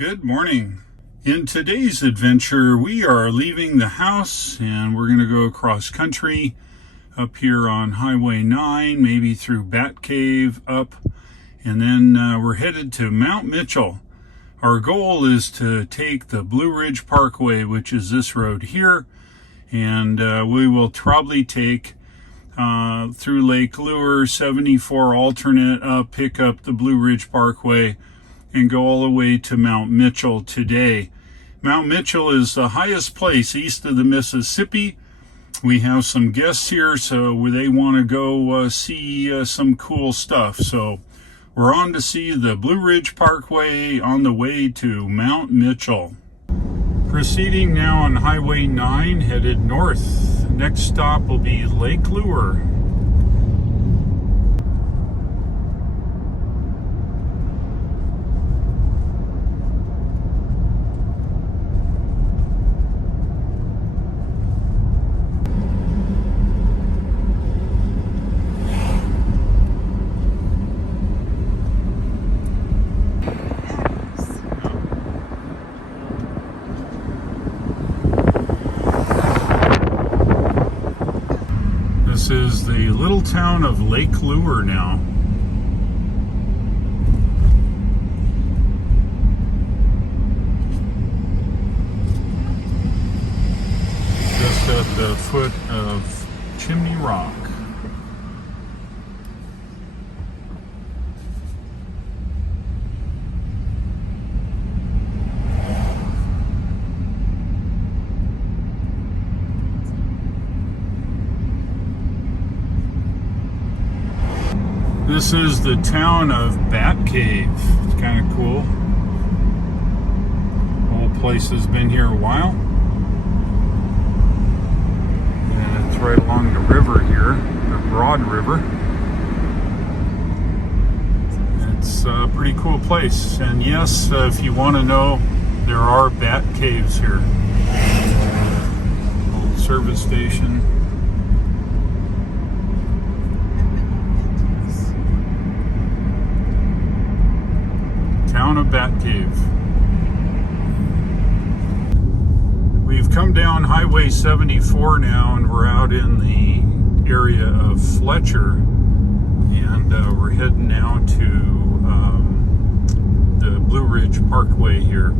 Good morning. In today's adventure, we are leaving the house and we're going to go across country up here on Highway 9, maybe through Bat Cave up, and then we're headed to Mount Mitchell. Our goal is to take the Blueridge Parkway, which is this road here, and we will probably take through Lake Lure, 74 alternate up, pick up the Blueridge Parkway, and go all the way to Mount Mitchell today. Mount Mitchell is the highest place east of the Mississippi. We have some guests here, so they want to go see some cool stuff. So we're on to see the Blueridge Parkway on the way to Mount Mitchell. Proceeding now on Highway 9, headed north. Next stop will be Lake Lure. This is the little town of Lake Lure now. Just at the foot of Chimney Rock. This is the town of Bat Cave. It's kind of cool. The whole place has been here a while. And it's right along the river here, the Broad River. It's a pretty cool place. And yes, if you want to know, there are bat caves here. Old service station. Town of Bat Cave. We've come down Highway 74 now, and we're out in the area of Fletcher, and we're heading now to the Blueridge Parkway here.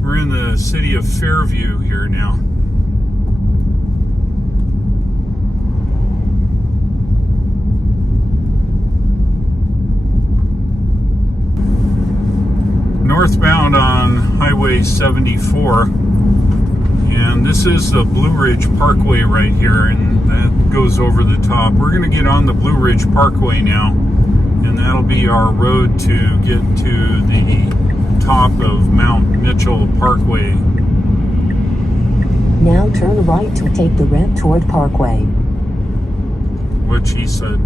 We're in the city of Fairview here now. Northbound on Highway 74, and this is the Blueridge Parkway right here, and that goes over the top. We're going to get on the Blueridge Parkway now, and that'll be our road to get to the top of Mount Mitchell Parkway. Now turn right to take the ramp toward Parkway. What she said.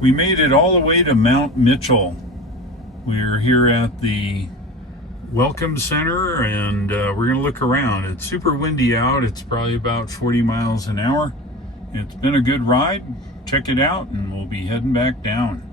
We made it all the way to Mount Mitchell. We're here at the Welcome Center, and we're going to look around. It's super windy out. It's probably about 40 miles an hour. It's been a good ride. Check it out, and we'll be heading back down.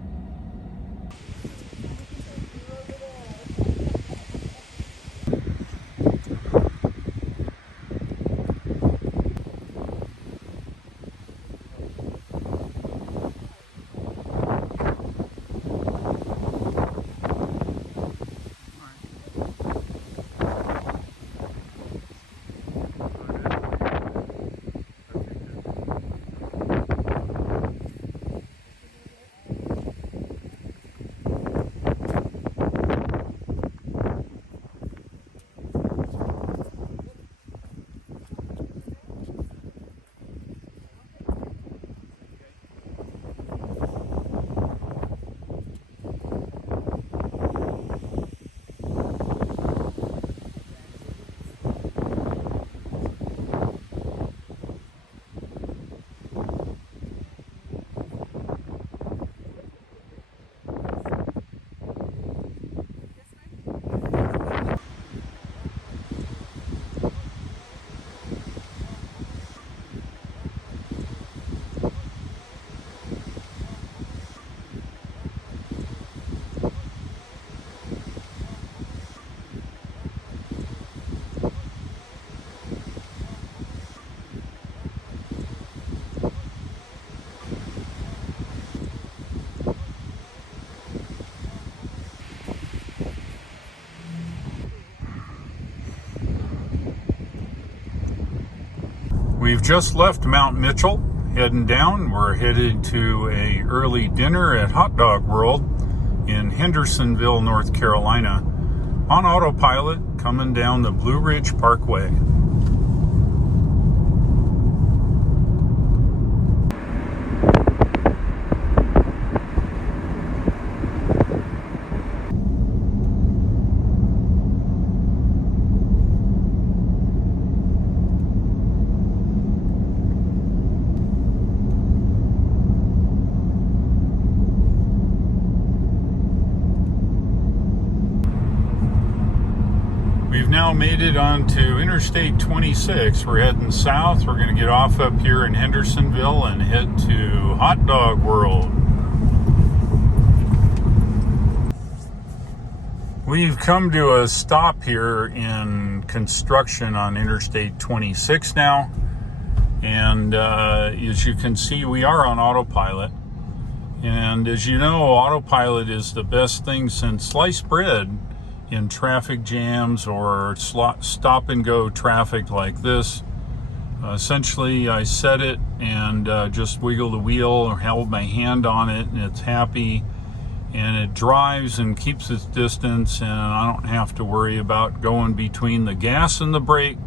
We've just left Mount Mitchell, heading down. We're headed to a early dinner at Hot Dog World in Hendersonville, North Carolina, on autopilot, coming down the Blueridge Parkway. We've now made it onto Interstate 26. We're heading south. We're going to get off up here in Hendersonville and head to Hot Dog World. We've come to a stop here in construction on Interstate 26 now. And as you can see, we are on autopilot. And as you know, autopilot is the best thing since sliced bread in traffic jams or stop and go traffic like this. Essentially, I set it and just wiggle the wheel or held my hand on it, and it's happy, and it drives and keeps its distance, and I don't have to worry about going between the gas and the brake.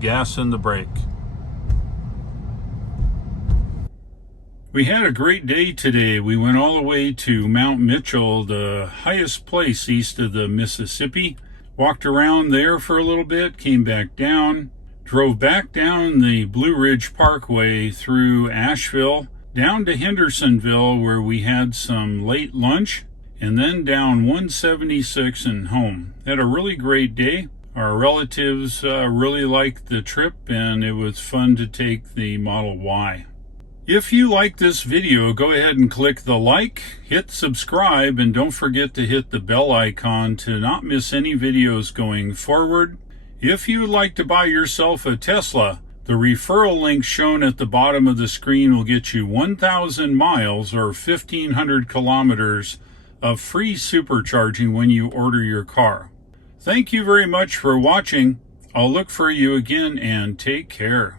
We had a great day today. We went all the way to Mount Mitchell, the highest place east of the Mississippi. Walked around there for a little bit, came back down, drove back down the Blueridge Parkway through Asheville, down to Hendersonville where we had some late lunch, and then down 176 and home. Had a really great day. Our relatives really liked the trip, and it was fun to take the Model Y. If you like this video, go ahead and click the like, hit subscribe, and don't forget to hit the bell icon to not miss any videos going forward. If you would like to buy yourself a Tesla, the referral link shown at the bottom of the screen will get you 1,000 miles or 1,500 kilometers of free supercharging when you order your car. Thank you very much for watching. I'll look for you again, and take care.